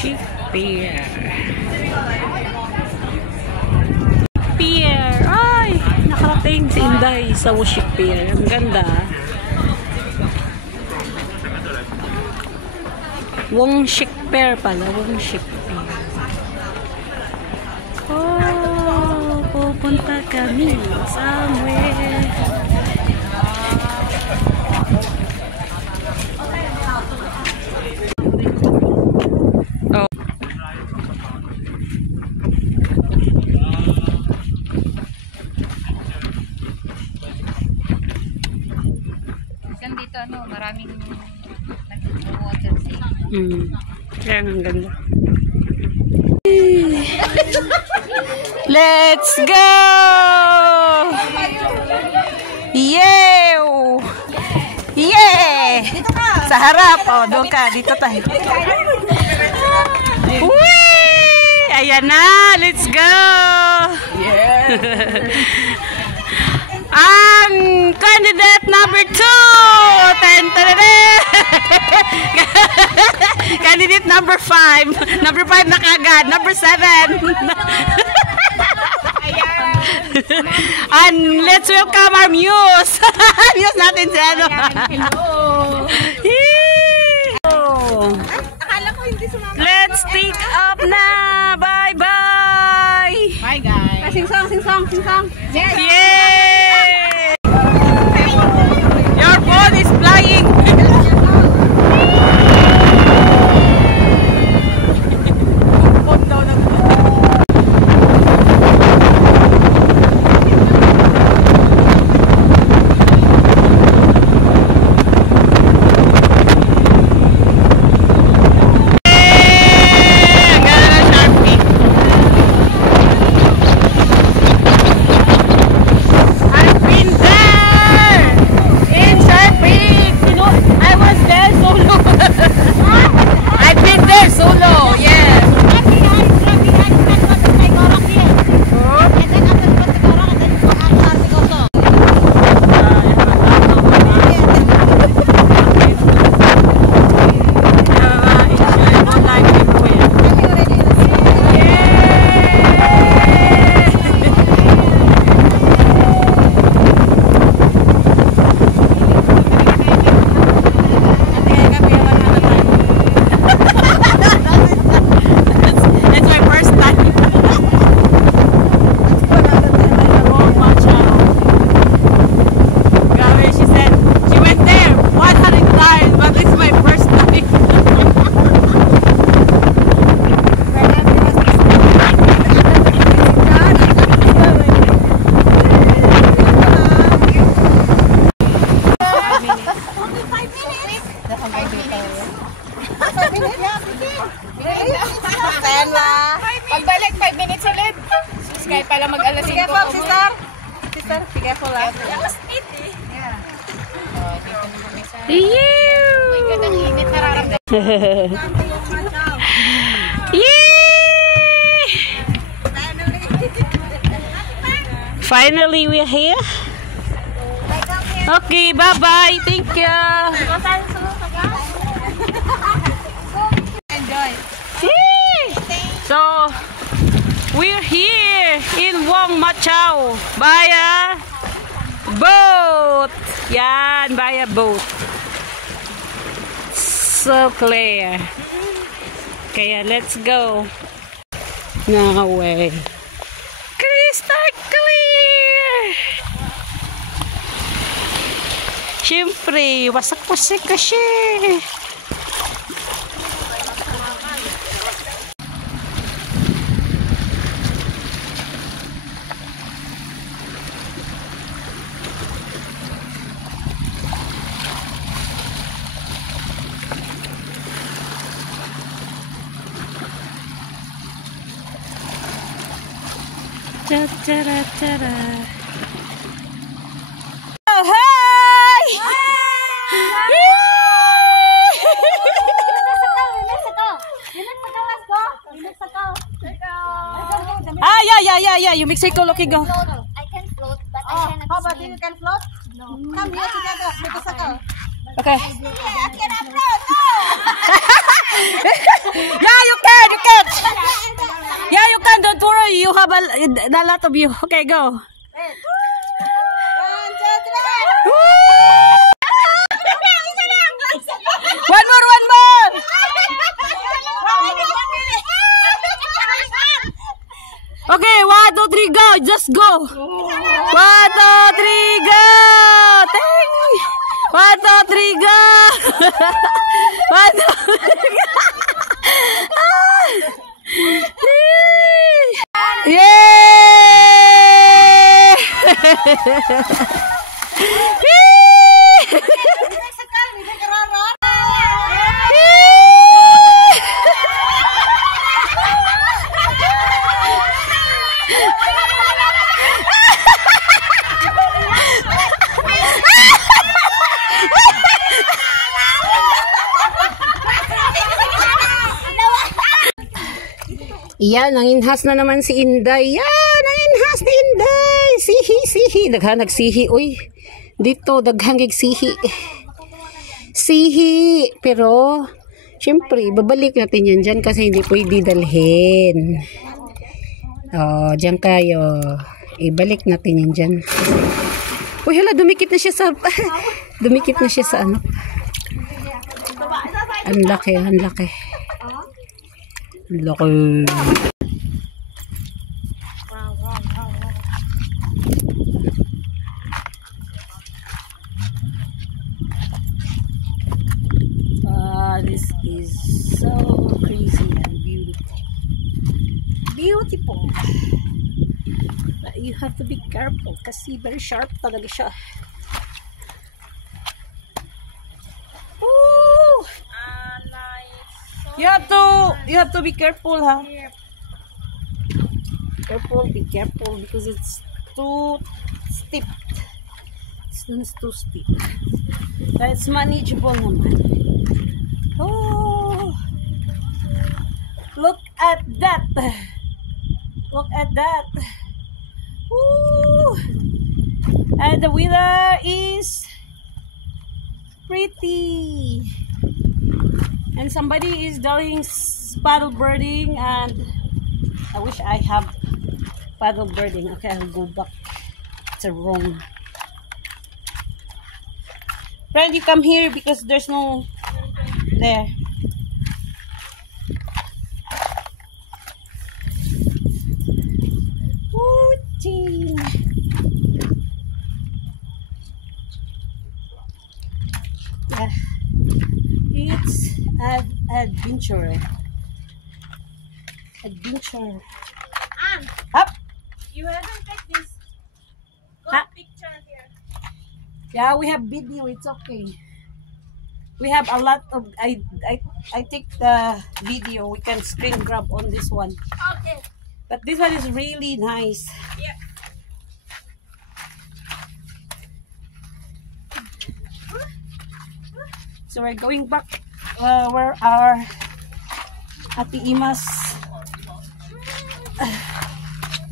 Chic Pier. Pier. Ay, nakarating si Inday sa Chic Pier. Ang ganda. Wong Chic Pier pala. Wong Chic Pier. Oh, pupunta kami somewhere. Dito maraming water sea. Kaya ang ganda. Let's go! Yeah! Yeah! Sa harap. Oh, doon ka. Dito tayo. Whee! Ayan na. Let's go! Yeah! Ang candidate number 2! Candidate number 5. Number 5 na kagad. Number 7. And let's welcome our muse. Muse natin si ano. Let's take up na. Bye-bye. Bye guys. Sing song, sing song, sing song. Yay! Your phone is flying. Pagbalik 5 minutes ulit. Kaya pala mag-alas 5. Sige po, sister. Sister, sige po lang. Alas 8 eh. Yeah. Oh, dito na kami sa... May gandang init nararamdaman. Yay! Finally, we're here. Okay, bye-bye. Thank you. Enjoy. So, we're here in Wong Machao by a boat. Yan, by a boat. So clear. Kaya let's go. No way. Crystal clear. Siyempre, wasak-wasak kasi. Ta-ta-ra-ta-ra. Oh, hi! Ah, yeah. You Mexico looking go. I can float, but I cannot swim. How about you can float? No. Come here together. Make a circle. Okay. I cannot float. No. Yeah, you can. have a lot of you. Okay, go. 1, 2, 3. One more. Okay, 1, 2, 3, go. Just go. 1, 2, 3, go. Ting. 1, 2, 3, go. 1, 2, 3, go. Yan, nanginhas na naman si Inday. Yan, nanginhas ni Inday. Sihi. Daghang nagsihi. Uy, dito, daghang sihi. Sihi. Pero, syempre, babalik natin yan dyan kasi hindi pwede dalhin. Oh, dyan kayo. Ibalik natin yan dyan. Uy, hala, dumikit na siya sa... dumikit na siya sa ano. Ang laki. Laki. This is so crazy and beautiful. But you have to be careful kasi very sharp talaga siya. Ooh! You have to be careful, huh? Be careful because it's too steep. It's too steep. But it's manageable naman. Oh, look at that. Ooh. And the weather is pretty. And somebody is doing paddle birding, and I wish I have paddle birding. Okay, I'll go back to Rome. Friend, you come here because there's no there. Ooh, yeah. It's an adventure. Up. You haven't take this picture here. Yeah, we have video. It's okay. We have a lot of. I take the video. We can screen grab on this one. Okay. But this one is really nice. Yeah. So we're going back where our Ate Imas,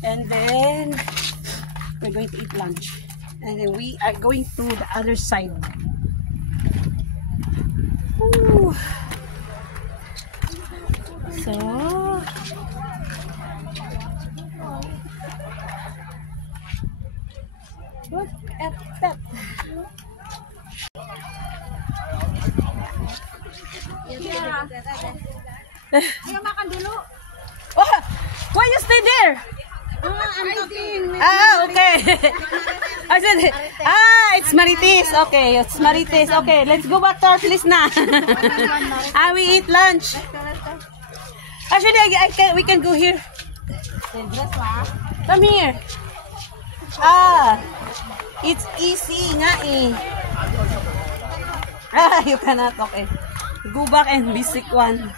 and then we're going to eat lunch, and then we are going to the other side. Ooh. So look at that. Ayaw makan dulu. Oh, why you stay there? I'm talking. Okay. I said, it's Marites. Okay, it's Marites. Okay, let's go back to our place na. We eat lunch. Actually, we can go here. Come here. It's easy nga eh. You cannot. Okay. Go back and visit one.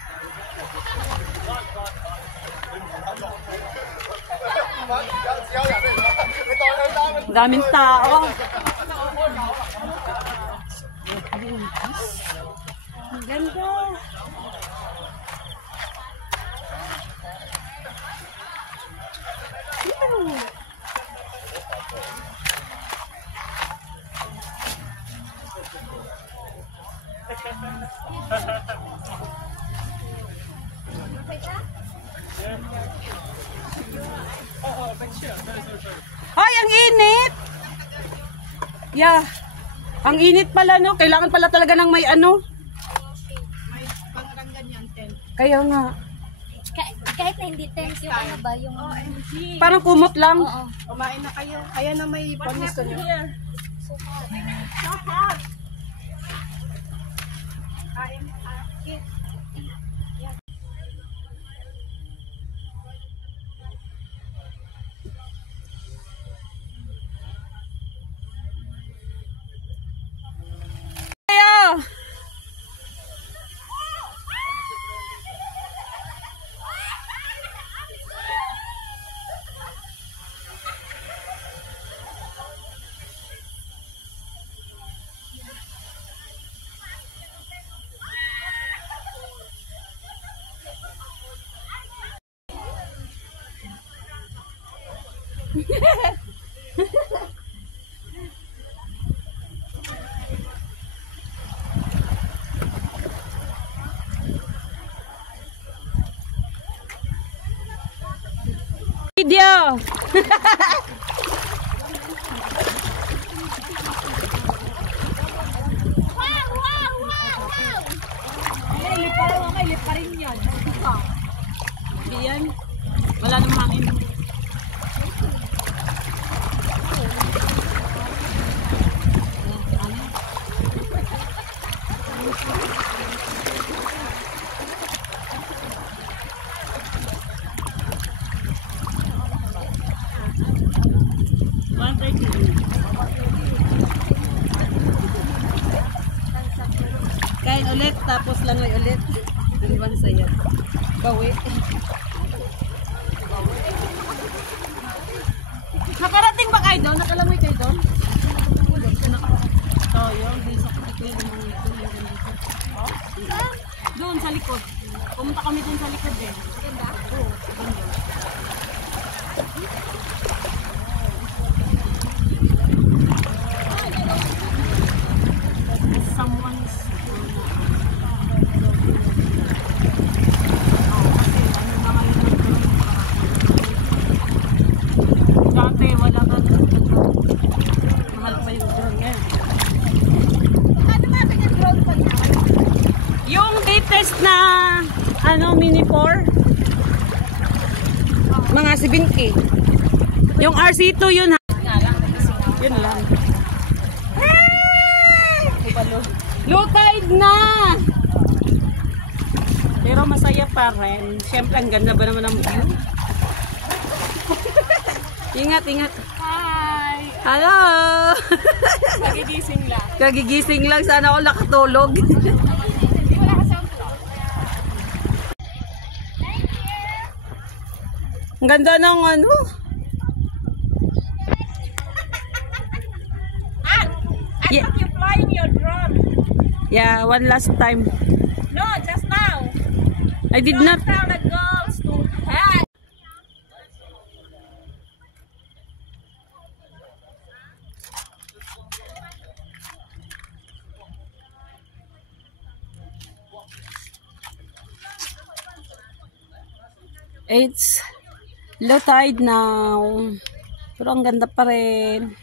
Daming tao. Ang ganda. Ay, ang init! Yeah. Ang init pala, no? Kailangan pala talaga ng may ano. May pangrangan yan, 10. Kaya nga. Kahit na hindi tense yung ano ba, yung... OMG. Parang kumot lang. Oo. Kumain na kayo. Ayan na may pamisto nyo. So hot. So hot. I am it. Ayo! Video. Yan. Wala namang hangin. Kain ulit, tapos langoy ulit. Iwan sa'yo. Bawi. Nakarating ba kayo doon? Nakalangoy kayo doon? Tayo, di sa kutikli doon sa likod. Pumunta kami doon sa likod eh. Ganda? Oo, ganda. Someone's dati wala ka mahal pa yung drone ngayon. Yung latest na ano mini 4 mga 7K. Yung RC2 yun ha. Yun lang. Low tide na! Pero masaya pa rin. Siyempre, ang ganda ba naman ang view? Ingat, ingat. Hi! Hello! Nagigising lang. Kagigising lang. Sana ako nakatulog. Ang ganda ng ano. Yeah. You flying your drone? Yeah, one last time. No, just now. I did not. Tell the girls to head. It's low tide now. Pero ang ganda pa rin.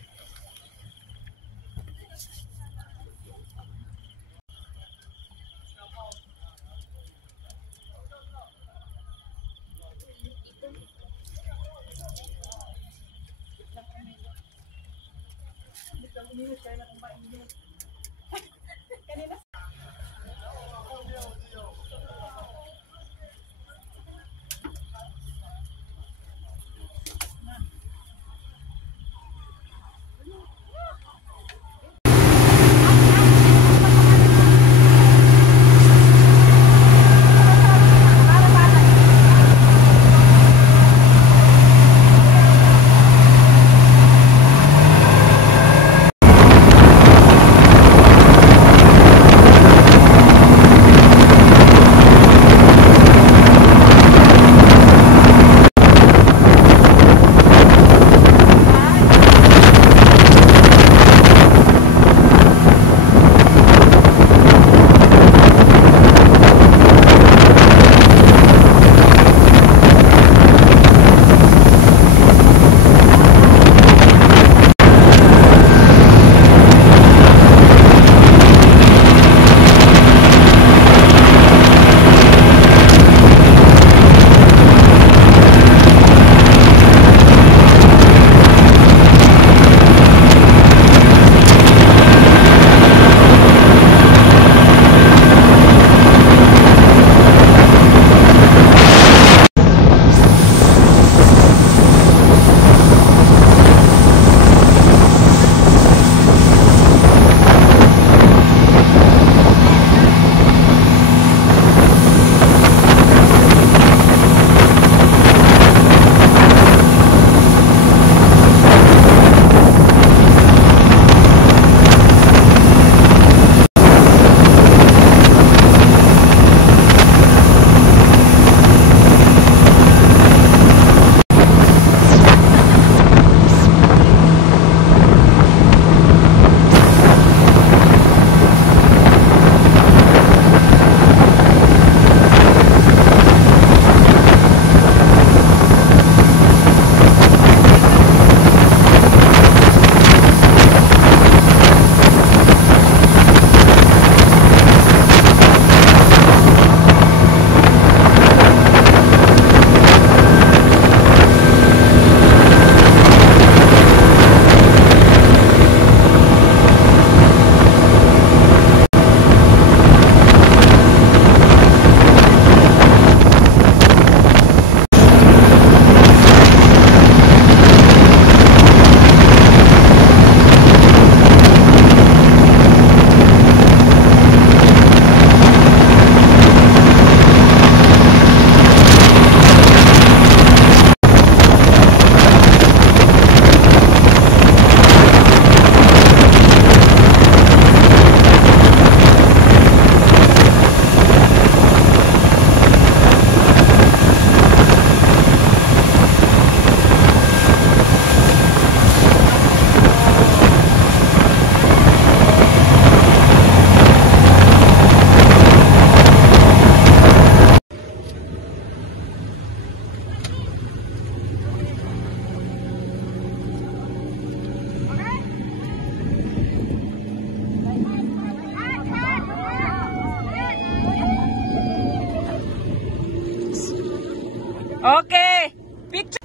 Okay. Picture.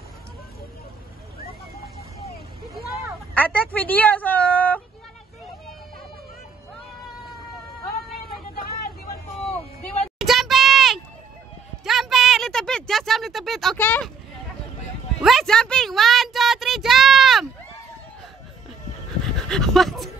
I take video, so. Jumping! Jumping! Little bit, just jump little bit, okay? Where's jumping? 1, 2, 3, jump! What?